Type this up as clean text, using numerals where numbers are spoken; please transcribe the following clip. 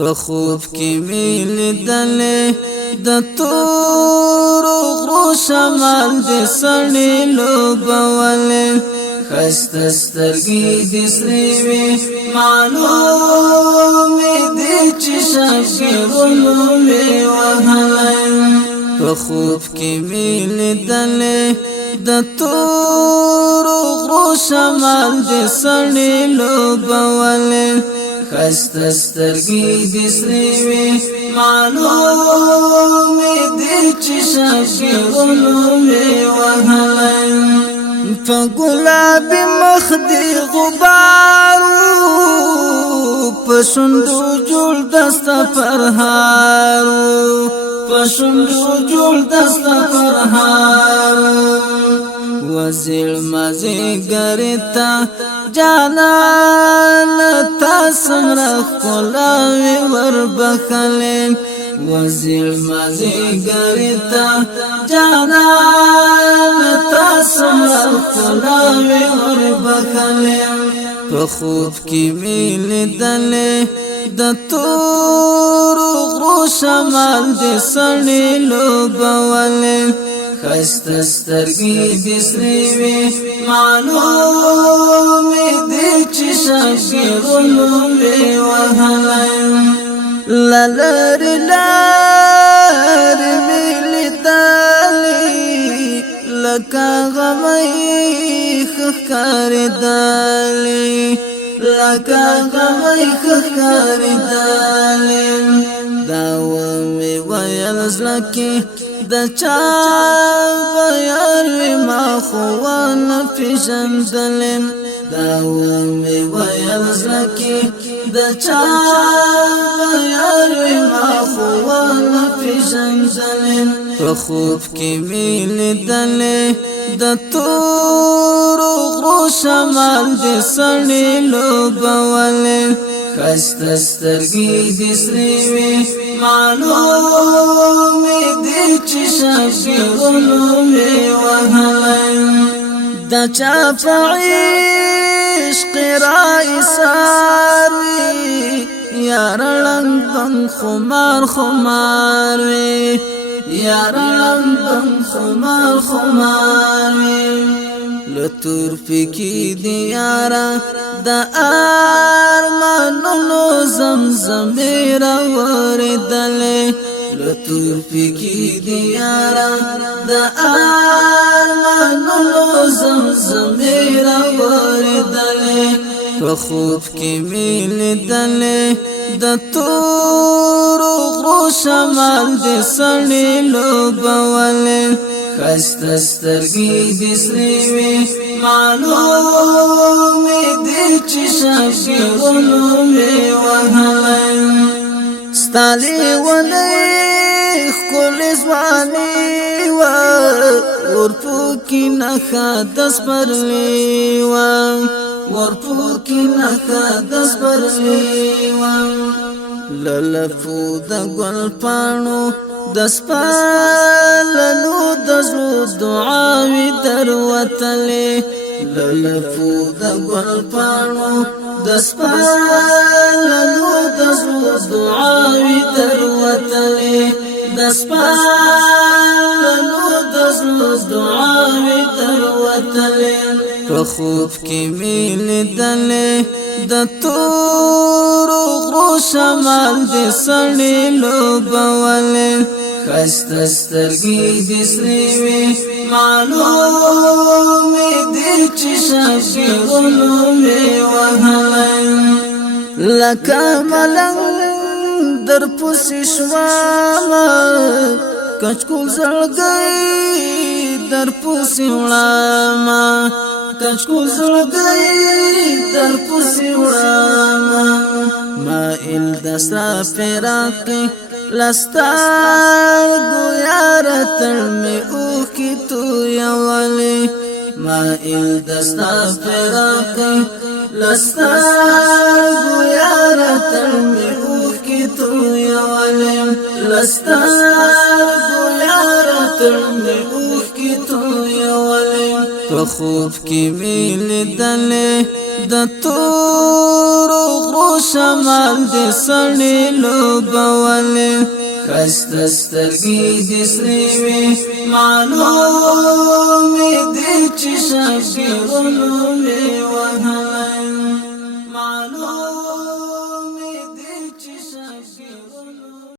په خوب کې مې لیدلې د تورو غرو شمال دې سړې لوبولې ښایسته سترګې دې سرې وې معلومې دې چې شمشیرونو مې وهلې په خوب کې مې لیدلې د تورو غرو شمال دې سړې لوبولې ښایسته سترګې دې سرې وې معلومې دې چې شمشیرونو مې وهلې په ګلابي مخ دې غبار په شونډو جوړ دسته پرهار په شونډو جوړ دسته پرهار وزیر مازیګر ته جانان تا سمره ښکلاوې وربخلې وزیر مازیګر ته جانان تا سمره ښکلاوې وربخلې په خوب کې مې لیدلې د تورو غرو شمال دې سړې لوبولې ښایسته سترګې دې سرې وې معلومې دې چې شمشیرونو مې وهلې للرې لارې مې لیدلې لکه غمی ښکارېدلې لکه غمی ښکارېدلې دا ومې ویل زړه کې د چا بیار وی ما خو ونه پېژندلم دا ومې ویل زړه کې د چا بیار وی ما خو ونه پېژندلم په خوب کې مې لیدلې د تورو غرو شمال دې سړې لوبولې ښایسته سترګې دې سرې وې معلومې دې چې شمشیرونو مې وهلې دا چا په عشق رایسار وي یار ړنګ بنګ خمار خمار وي یار ړنګ بنګ خمار خمار وي لتور فکی دی یارا دا آرمانونو زمزمی را وردلے لتور فکی دی یارا دا آرمانونو زمزمی را وردلے په خوب کې مې لیدلې د تورو غرو شمال دې سړې لوبولې ښایسته سترګې دې سرې وې معلومې دې چې شمشیرونو مې وهلې ستا لیونۍ ښکلې ځواني وه ورپکې نښه د سپرلي وه ورپکې نښه د سپرلي وه للفو د ګل پاڼو د سپالنو د زړو دعاوې دروتلې للفو د ګل پاڼو د سپالنو د زړو دعاوې دروتلې د سپالنو د زړو دعاوې دروتلې په خوب کې مې لیدلې د تورو غرو شمال دې سړې لوبولې ښایسته سترګې دې سرې وې معلومې دې چې شمشیرونو مې وهلې لکه ملنګ در پسې شومه کچکول زړګی در پسې وړمه کچکول زړګی در پسې وړمه مائل د سره فراق لستا ګویاره تړ مې اوښکې تویولې مائل د سره فراق لستا ګویاره تړ مې اوښکې تویولې لستا ګویاره تړ مې اوښکې تویولې په خوب کې مې لیدلې د تورو غرو شمال دې سړې لوبولې خسته سترګې دې سرې وې معلومې دې چې شاګرونو وې